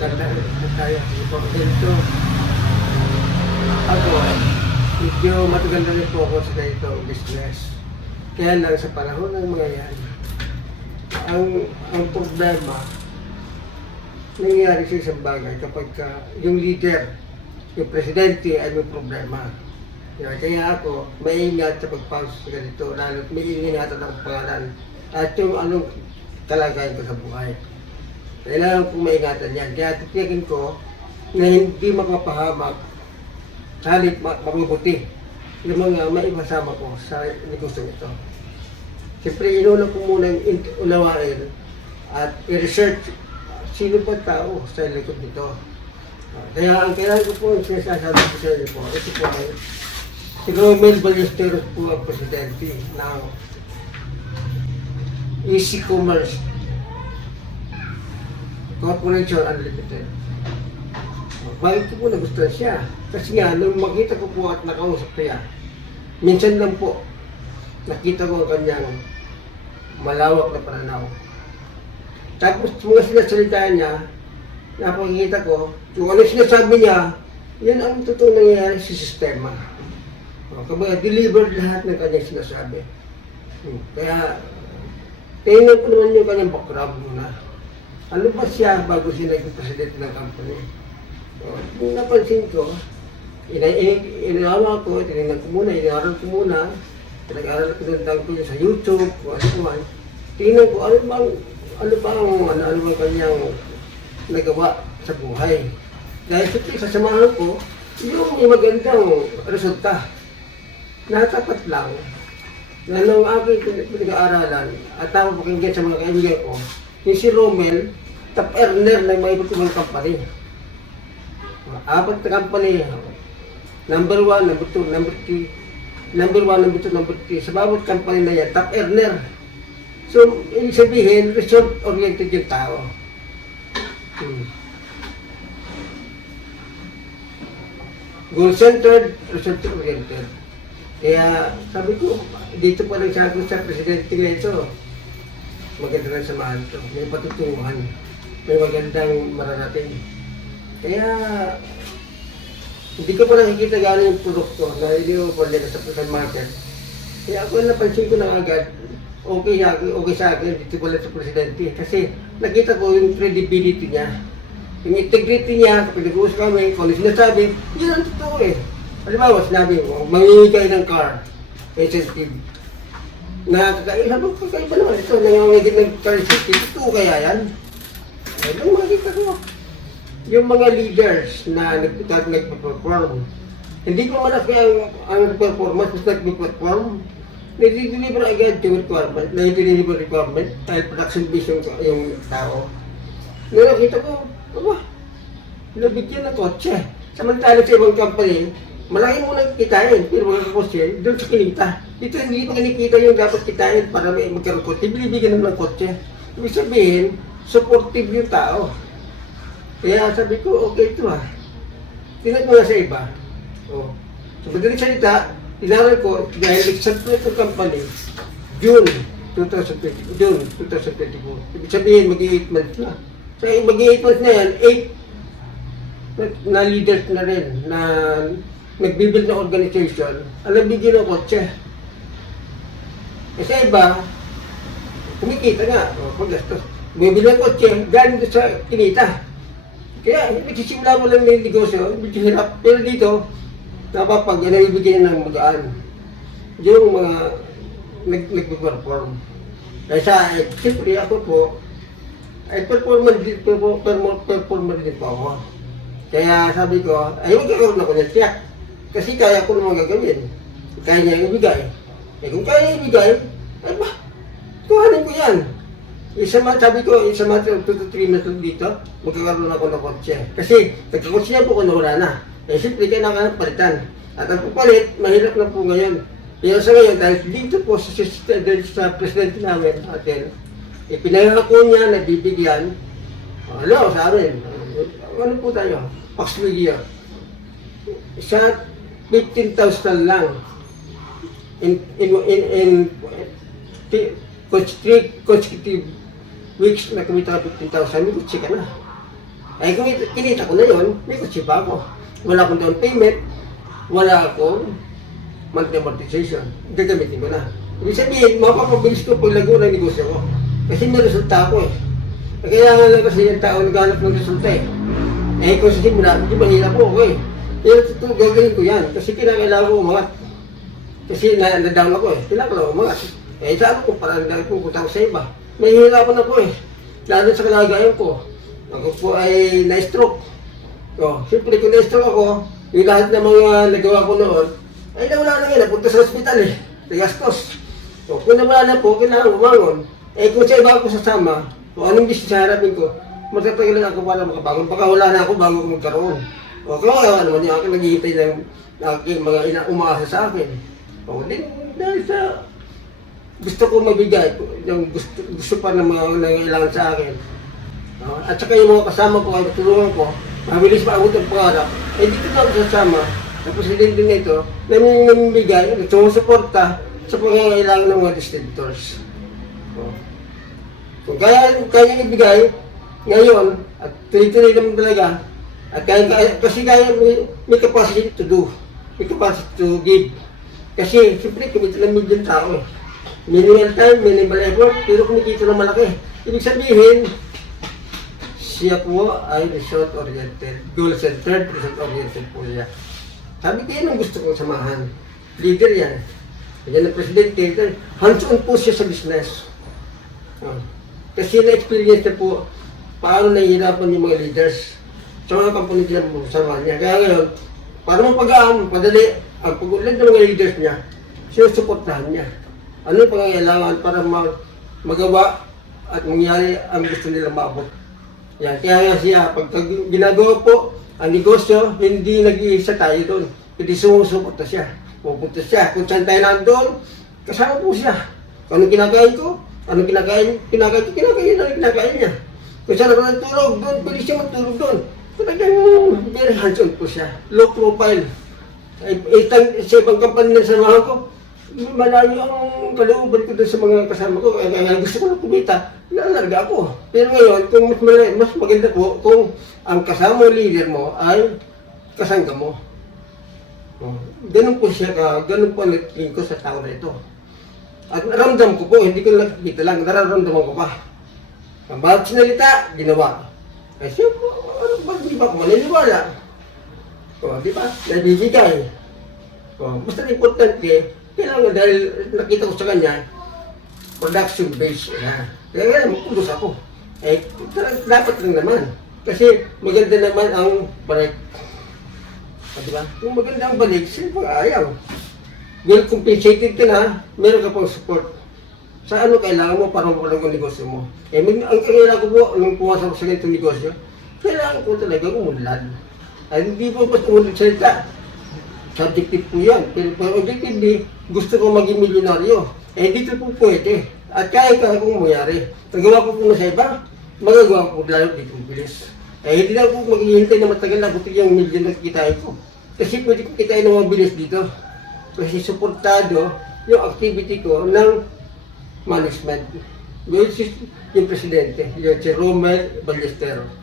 Ganda rin tayo. Ito, ganito. Ako, medyo matagal na rin po ako sa ganito business. Kaya lang sa panahon ng mga yan, ang, ang problema, nangyayari sa isang bagay kapag ka, yung leader, yung presidente ay may problema. Kaya, kaya ako, maingat sa pagpasok sa ganito, lalo may ingatan ng pangalan at yung anong kalagayan ko sa buhay. Kailangan kong maingatan yan. Kaya titiyakin ko na hindi makapahamak halit ma- mabubuti yung mga maibasama ko sa negosyo ito. Siyempre, inuna ko muna yung unawain at i-research sino ba tao sa likod nito. Ah, Kaya ang kailangan ko po yung sinasasabi ko sa inyo po, ito po ay si Romel Ballesteros po ang presidente ng Easy Commerce Corporation Unlimited. Bakit ko po nagustuhan siya? Kasi nga, nung makita ko po at nakausap ko yan, minsan lang po, nakita ko ang kanyang malawak na pananaw. Tapos mga sinasalita niya, napakikita ko, yung ano sinasabi niya, yan ang totoo nangyayari sa sistema. Kumbaga, delivered lahat ng kanyang sinasabi. Hmm, Kaya, tingnan ko naman yung kanyang background muna. Ano ba siya bago siya naging presidente ng company? O, Kung napansin ko, ina ina- inalawa ko, tinignan ko muna, inaral ko muna, pinag-aral ko ng tangko sa YouTube, kung ano man. Tingnan ko, ano bang, ano bang, ano, ano bang kanyang nagawa sa buhay. Dahil sa sasamahan ko, yung may magandang resulta. Natapat lang na nung aking pin- pinag-aaralan at ako pakinggan sa mga kaibigan ko, yung si Romel, top earner ng mga iba't company. Apat na company, number one, number two, number three, number one, number two, number three, sa bawat company na yan, top earner. So, ibig sabihin, result-oriented yung tao. Hmm. Goal-centered, result-oriented. Kaya sabi ko, dito pa lang sabi ko sa presidente ito, maganda na samahan to. May patutunguhan. May magandang mararating. Kaya, hindi ko pa nakikita gano'n yung produkto na hindi ko pa sa sa market. Kaya ako napansin ko na agad, okay okay sa akin, dito pala sa presidente. Kasi nakita ko yung credibility niya. Yung integrity niya, kapag nag-uusap kami, kung ano sinasabi, yun ang totoo eh. Halimbawa, sinabi mo, mangingi kayo ng car, sensitive. Na kakaiba, sabi ko, kakaiba naman ito, nangangagin ng sensitive, totoo kaya yan? Nung makita ko, yung mga leaders na nagpitat nagpa-perform, hindi ko kaya ang, ang performance basta nagpa-perform, nai-deliver agad yung requirement, nai-deliver requirement, dahil production based yung, yung tao. Nung nakita ko, aba, nabigyan ng kotse. Samantala sa ibang company, malaki mo nang kitain, pero mga kotse, doon sa kinita. Dito hindi pa kinikita yung dapat kitain para may magkaroon kotse, binibigyan naman ng kotse. Ibig sabihin, supportive yung tao. Kaya sabi ko, okay ito ah. Tingnan ko nga sa iba. Oh. Sa madaling salita, inaral ko, dahil na itong company, June 2020, June 2024. Ibig sabihin, mag-8 months na. So, yung mag-8 months na yan, 8 na leaders na rin na nagbibuild ng organization, alam bigyan ng kotse. Kasi iba, kumikita nga, paggastos. Bumibili ng kotse, galing doon sa kinita. Kaya, nagsisimula mo lang ng negosyo, medyo hirap. Pero dito, napapag, nabibigyan ng magaan. Yung mga nag, nagpe-perform. Kaya sa, eh, siyempre ako po, ay performer din, performer, performer din po ako. Kaya sabi ko, ay magkakaroon ako ng. Kasi kaya ko naman gagawin. Kaya niya ibigay. Eh kung kaya niya ibigay, ay ba, kuhanin ko yan. Isa ma, sabi ko, isa ma, 2 to 3 months lang dito, magkakaroon ako ng kotse. Kasi, nagkakotse na po ko nawala na. Eh, siyempre, kailangan palitan. At ang papalit, mahirap na po ngayon. Pero sa ngayon, dahil dito po sa, dahil sa presidente namin, atin, ipinangako niya na bibigyan, ano, sa amin, ano po tayo, Pax Media. Sa 15,000 lang. In, in, in, in consecutive, consecutive weeks na kumita ka 15,000, may kutsi ka na. Ay kung it- kinita ko na yun, may kutsi pa ako. Wala akong down payment, wala akong monthly amortization. Gagamitin ko na. Ibig sabihin, mapapabilis ko pag lago ng negosyo ko. Kasi may resulta ako eh. Kaya nga lang kasi yung tao naghanap ng resulta eh. Eh kung sa simula, hindi mahirap po ako eh. Pero ito, gagawin ko yan. Kasi kinakailangan ko umangat. Kasi na, na-down ako eh. Kailangan ko umangat. Eh sabi ko, parang dahil pupunta ko sa iba. Mahihirapan ako eh. Lalo sa kalagayan ko. Ako po ay na-stroke. So, siyempre kung na-stroke ako, yung lahat ng mga nagawa ko noon, ay nawala na yun. Napunta sa hospital eh. Tigastos. So, kung nawala na po, kailangan umangon. Eh kung sa iba ako sasama, kung anong harapin ko, magtatagal lang ako para makabangon. Baka wala na ako bago magkaroon. O kawawa naman yung aking naghihintay ng aking mga ina umaasa sa akin. O din, dahil sa gusto ko mabigay, yung gusto, gusto pa ng mga nangailangan sa akin. Ah, at saka yung mga kasama ko ay tulungan ko, mabilis maabot ang pangarap. Eh dito na ako sasama, ang presidente na may namimigay, sumusuporta sa pangangailangan ng mga distributors. Oh. Kung kaya, kaya ibigay, ngayon, at tuloy-tuloy naman talaga, at kaya, kaya, kasi kaya may, may capacity to do, may capacity to give. Kasi, siyempre, kumita ng million tao eh. Minimal time, minimal effort, pero kumikita ng malaki. Ibig sabihin, siya po ay result-oriented, goal-centered, result-oriented po siya. Sabi ko, yan ang gusto kong samahan. Leader yan. Yan ang presidente. Hands-on po siya sa business. Oh. Kasi na-experience na po paano nahihirapan yung mga leaders sa mga company nila po sa niya. Kaya ngayon, para mapagaan, padali, ang pag-ulan ng mga leaders niya, sinusuportahan niya. Ano pangangailangan para mag magawa at mangyari ang gusto nilang maabot. Yan, kaya nga siya, pag ginagawa po ang negosyo, hindi nag-iisa tayo doon. Hindi sumusuporta siya. Pupunta siya. Kung saan tayo nandun, kasama po siya. Kung anong kinakain ko, anong kinakain, kinakain ko, kinakain na kinakain niya. Kung saan ako natulog doon, pwede siya matulog doon. Talagang very hands-on po siya. Low profile. Itang, sa ibang kampanya na samahan ko, malayo ang kalooban ko sa mga kasama ko. Kaya, kaya gusto ko na kumita, nalarga ako. Pero ngayon, kung mas, mali- mas maganda po, kung ang kasama leader mo, ay kasangga mo. Oh, ganun po siya ka, ganun po ang ko sa tao na ito. At naramdam ko po, hindi ko nakikita lang, nararamdaman ko pa. Ang bawat sinalita, ginawa. Kasi po, ano ba, di ba ako maniniwala? O, di ba? Nabibigay. O, basta importante, kailangan dahil nakita ko sa kanya, production base na. Kaya nga, magpulos ako. Eh, dapat lang naman. Kasi maganda naman ang balik. O, di ba? Kung maganda ang balik, sino pa ayaw? Well compensated ka na, meron ka pang support. Sa ano kailangan mo para mawalan ang negosyo mo? Eh, may, ang kailangan ko po, nung pumasok sa ganitong negosyo, kailangan ko talaga umunlad. Ay, hindi po basta umunlad salita. Subjective po yan. Pero pero objectively, gusto ko maging milyonaryo. Eh, dito po pwede. At kaya kaya kong mangyari. Nagawa ko po na sa iba, magagawa ko lalo dito bilis. Eh, hindi na po maghihintay na matagal na buti yung milyon na kitain ko. Kasi pwede ko kitain ng mabilis dito. Kasi suportado yung activity ko ng management. Which is yung presidente, yung si Romel Ballesteros.